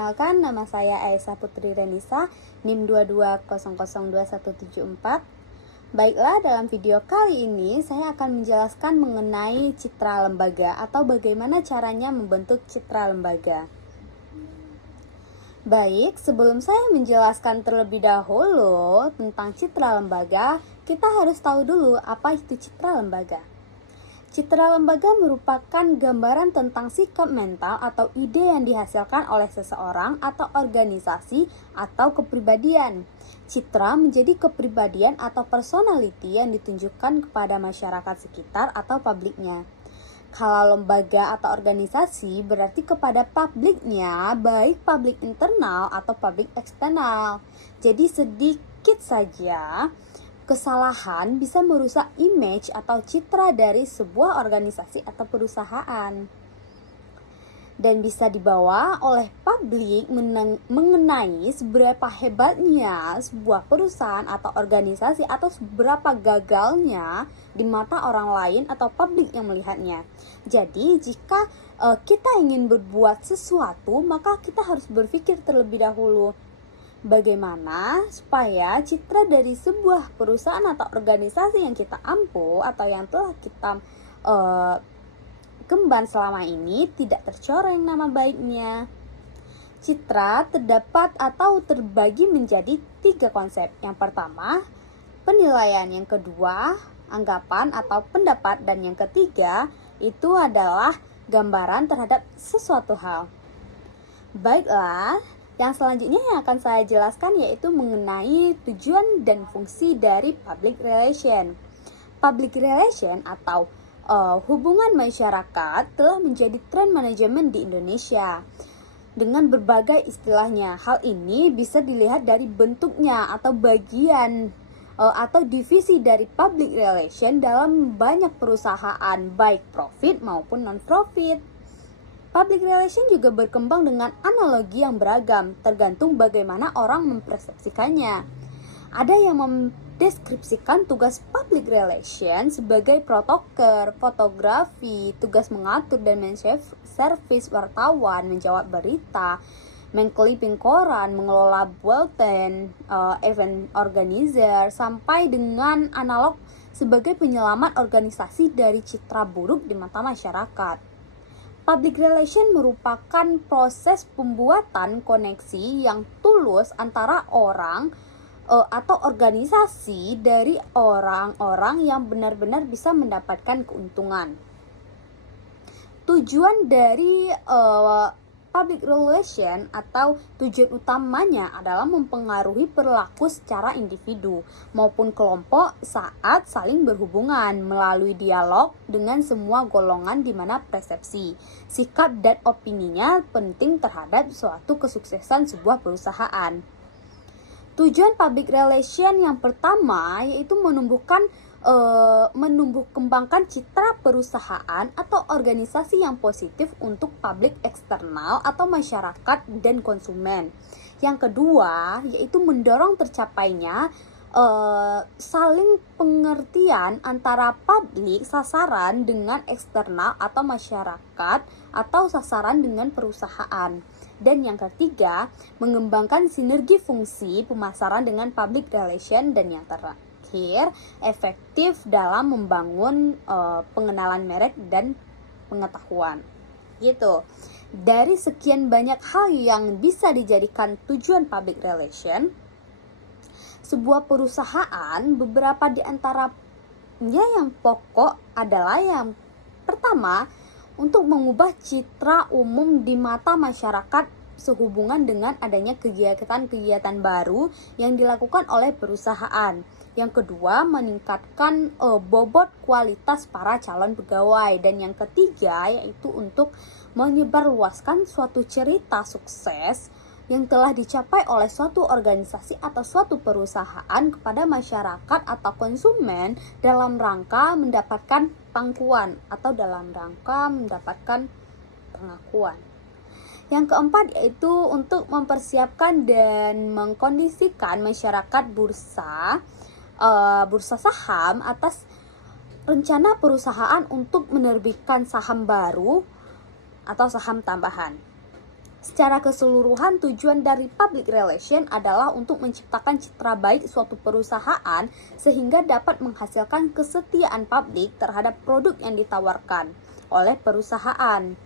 Perkenalkan, nama saya Aisyah Putri Renisa, NIM 22002174. Baiklah, dalam video kali ini saya akan menjelaskan mengenai citra lembaga atau bagaimana caranya membentuk citra lembaga. Baik, sebelum saya menjelaskan terlebih dahulu tentang citra lembaga, kita harus tahu dulu apa itu citra lembaga. Citra lembaga merupakan gambaran tentang sikap mental atau ide yang dihasilkan oleh seseorang atau organisasi atau kepribadian. Citra menjadi kepribadian atau personality yang ditunjukkan kepada masyarakat sekitar atau publiknya. Kalau lembaga atau organisasi berarti kepada publiknya, baik publik internal atau publik eksternal. Jadi sedikit saja kesalahan bisa merusak image atau citra dari sebuah organisasi atau perusahaan. Dan bisa dibawa oleh publik mengenai seberapa hebatnya sebuah perusahaan atau organisasi atau seberapa gagalnya di mata orang lain atau publik yang melihatnya. Jadi jika kita ingin berbuat sesuatu, maka kita harus berpikir terlebih dahulu bagaimana supaya citra dari sebuah perusahaan atau organisasi yang kita ampu atau yang telah kita gemban selama ini tidak tercoreng nama baiknya. Citra terdapat atau terbagi menjadi 3 konsep. Yang pertama, penilaian. Yang kedua, anggapan atau pendapat. Dan yang ketiga, itu adalah gambaran terhadap sesuatu hal. Baiklah, yang selanjutnya yang akan saya jelaskan yaitu mengenai tujuan dan fungsi dari public relation. Public relation atau hubungan masyarakat telah menjadi tren manajemen di Indonesia dengan berbagai istilahnya. Hal ini bisa dilihat dari bentuknya atau bagian atau divisi dari public relation dalam banyak perusahaan, baik profit maupun non-profit. Public relation juga berkembang dengan analogi yang beragam, tergantung bagaimana orang mempersepsikannya. Ada yang mendeskripsikan tugas public relation sebagai protoker, fotografi, tugas mengatur dan servis wartawan, menjawab berita, mengkliping koran, mengelola bulletin, event organizer, sampai dengan analog sebagai penyelamat organisasi dari citra buruk di mata masyarakat. Public relation merupakan proses pembuatan koneksi yang tulus antara orang atau organisasi dari orang-orang yang benar-benar bisa mendapatkan keuntungan. Tujuan dari public relation atau tujuan utamanya adalah mempengaruhi perilaku secara individu maupun kelompok saat saling berhubungan melalui dialog dengan semua golongan di mana persepsi, sikap dan opininya penting terhadap suatu kesuksesan sebuah perusahaan. Tujuan public relation yang pertama yaitu menumbuh kembangkan citra perusahaan atau organisasi yang positif untuk publik eksternal atau masyarakat dan konsumen. Yang kedua yaitu mendorong tercapainya saling pengertian antara publik sasaran dengan eksternal atau masyarakat atau sasaran dengan perusahaan. Dan yang ketiga, mengembangkan sinergi fungsi pemasaran dengan public relation. Dan yang terakhir, efektif dalam membangun pengenalan merek dan pengetahuan. Gitu. Dari sekian banyak hal yang bisa dijadikan tujuan public relation, sebuah perusahaan beberapa di antaranya yang pokok adalah yang pertama, untuk mengubah citra umum di mata masyarakat sehubungan dengan adanya kegiatan-kegiatan baru yang dilakukan oleh perusahaan. Yang kedua, meningkatkan bobot kualitas para calon pegawai. Dan yang ketiga, yaitu untuk menyebarluaskan suatu cerita sukses yang telah dicapai oleh suatu organisasi atau suatu perusahaan kepada masyarakat atau konsumen dalam rangka mendapatkan pangkuan atau dalam rangka mendapatkan pengakuan. Yang keempat yaitu untuk mempersiapkan dan mengkondisikan masyarakat bursa saham atas rencana perusahaan untuk menerbitkan saham baru atau saham tambahan. Secara keseluruhan, tujuan dari public relation adalah untuk menciptakan citra baik suatu perusahaan sehingga dapat menghasilkan kesetiaan publik terhadap produk yang ditawarkan oleh perusahaan.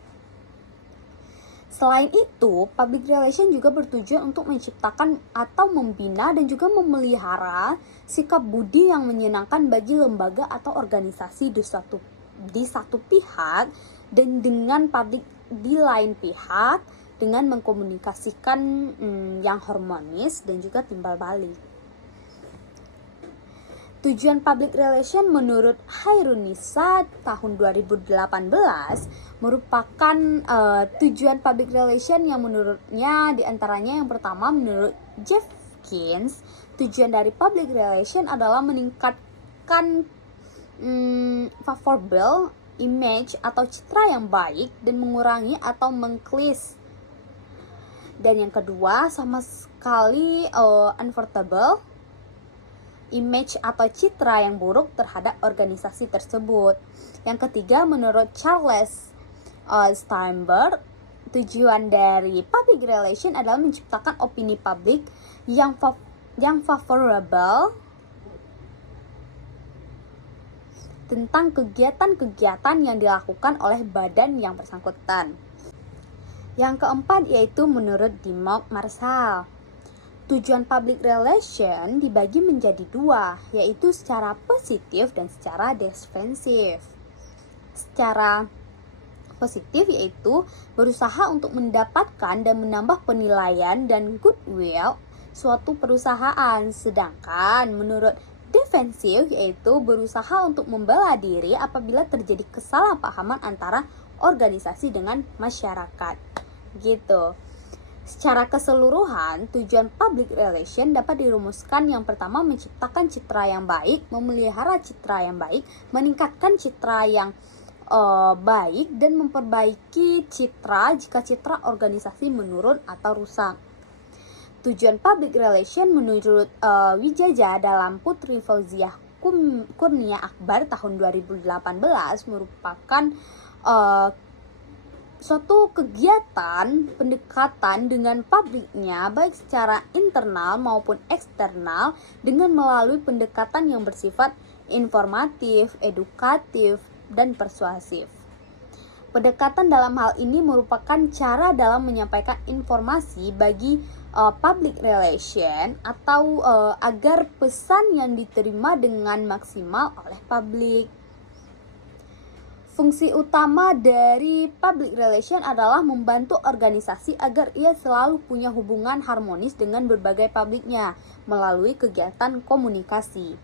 Selain itu, public relation juga bertujuan untuk menciptakan atau membina dan juga memelihara sikap budi yang menyenangkan bagi lembaga atau organisasi di satu pihak dan dengan publik di lain pihak, dengan mengkomunikasikan yang harmonis dan juga timbal balik. Tujuan public relation menurut Hairunisa tahun 2018 merupakan tujuan public relation yang menurutnya diantaranya yang pertama menurut Jeff Kins, tujuan dari public relation adalah meningkatkan favorable image atau citra yang baik dan mengurangi atau mengklis. Dan yang kedua sama sekali unfavorable image atau citra yang buruk terhadap organisasi tersebut. Yang ketiga menurut Charles Steinberg, tujuan dari public relation adalah menciptakan opini publik yang favorable tentang kegiatan-kegiatan yang dilakukan oleh badan yang bersangkutan. Yang keempat yaitu menurut Dimok Marshall, tujuan public relation dibagi menjadi dua, yaitu secara positif dan secara defensif. Secara positif yaitu berusaha untuk mendapatkan dan menambah penilaian dan goodwill suatu perusahaan, sedangkan menurut defensif yaitu berusaha untuk membela diri apabila terjadi kesalahpahaman antara organisasi dengan masyarakat. Gitu. Secara keseluruhan, tujuan public relation dapat dirumuskan yang pertama menciptakan citra yang baik, memelihara citra yang baik, meningkatkan citra yang baik, dan memperbaiki citra jika citra organisasi menurun atau rusak. Tujuan public relation menurut Wijaja dalam Putri Fauziah Kurnia Akbar tahun 2018 merupakan suatu kegiatan pendekatan dengan publiknya baik secara internal maupun eksternal dengan melalui pendekatan yang bersifat informatif, edukatif, dan persuasif. Pendekatan dalam hal ini merupakan cara dalam menyampaikan informasi bagi public relation atau agar pesan yang diterima dengan maksimal oleh publik. Fungsi utama dari public relation adalah membantu organisasi agar ia selalu punya hubungan harmonis dengan berbagai publiknya melalui kegiatan komunikasi.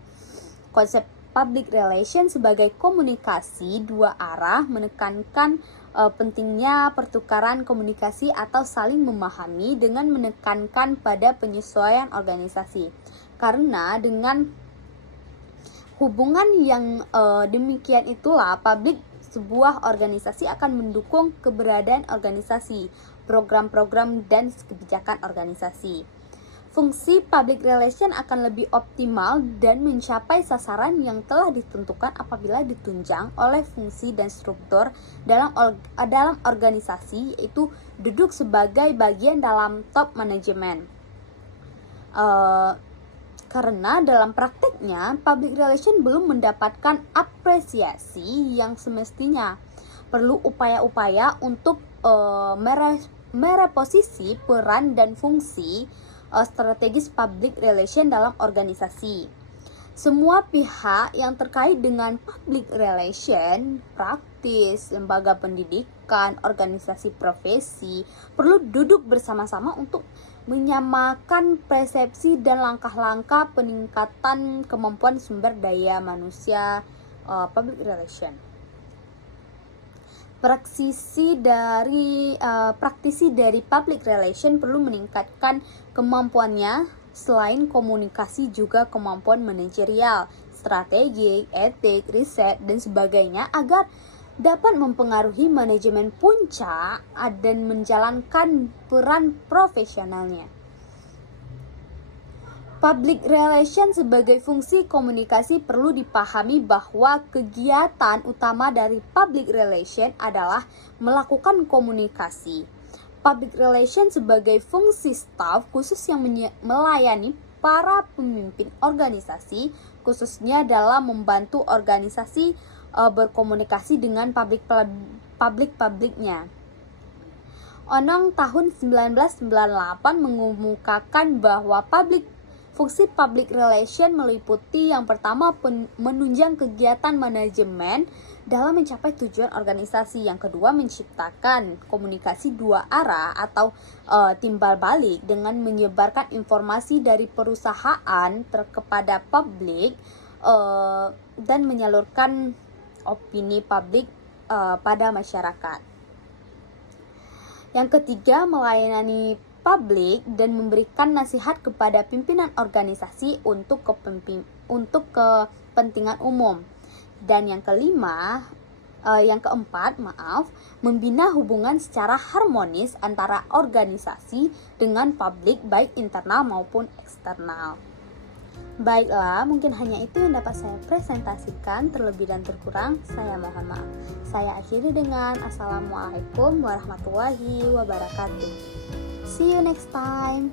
Konsep public relation sebagai komunikasi dua arah menekankan pentingnya pertukaran komunikasi atau saling memahami dengan menekankan pada penyesuaian organisasi. Karena dengan hubungan yang demikian itulah sebuah organisasi akan mendukung keberadaan organisasi, program-program, dan kebijakan organisasi. Fungsi public relation akan lebih optimal dan mencapai sasaran yang telah ditentukan apabila ditunjang oleh fungsi dan struktur dalam organisasi, yaitu duduk sebagai bagian dalam top manajemen. Karena dalam prakteknya, public relation belum mendapatkan apresiasi yang semestinya. Perlu upaya-upaya untuk mereposisi peran dan fungsi strategis public relation dalam organisasi. Semua pihak yang terkait dengan public relation, praktis, lembaga pendidikan, organisasi profesi, perlu duduk bersama-sama untuk menyamakan persepsi dan langkah-langkah peningkatan kemampuan sumber daya manusia public relation. Praktisi dari public relation perlu meningkatkan kemampuannya selain komunikasi juga kemampuan manajerial, strategi, etik, riset, dan sebagainya agar dapat mempengaruhi manajemen puncak dan menjalankan peran profesionalnya. Public relation sebagai fungsi komunikasi perlu dipahami bahwa kegiatan utama dari public relation adalah melakukan komunikasi. Public relation sebagai fungsi staf khusus yang melayani para pemimpin organisasi, khususnya dalam membantu organisasi berkomunikasi dengan publiknya. Onong tahun 1998 mengemukakan bahwa fungsi public relation meliputi yang pertama menunjang kegiatan manajemen dalam mencapai tujuan organisasi, yang kedua menciptakan komunikasi dua arah atau timbal balik dengan menyebarkan informasi dari perusahaan kepada publik dan menyalurkan opini publik pada masyarakat. Yang ketiga, melayani publik dan memberikan nasihat kepada pimpinan organisasi untuk kepentingan umum. Dan yang keempat, membina hubungan secara harmonis antara organisasi dengan publik baik internal maupun eksternal. Baiklah, mungkin hanya itu yang dapat saya presentasikan. Terlebih dan terkurang, saya mohon maaf. Saya akhiri dengan Assalamualaikum warahmatullahi wabarakatuh. See you next time.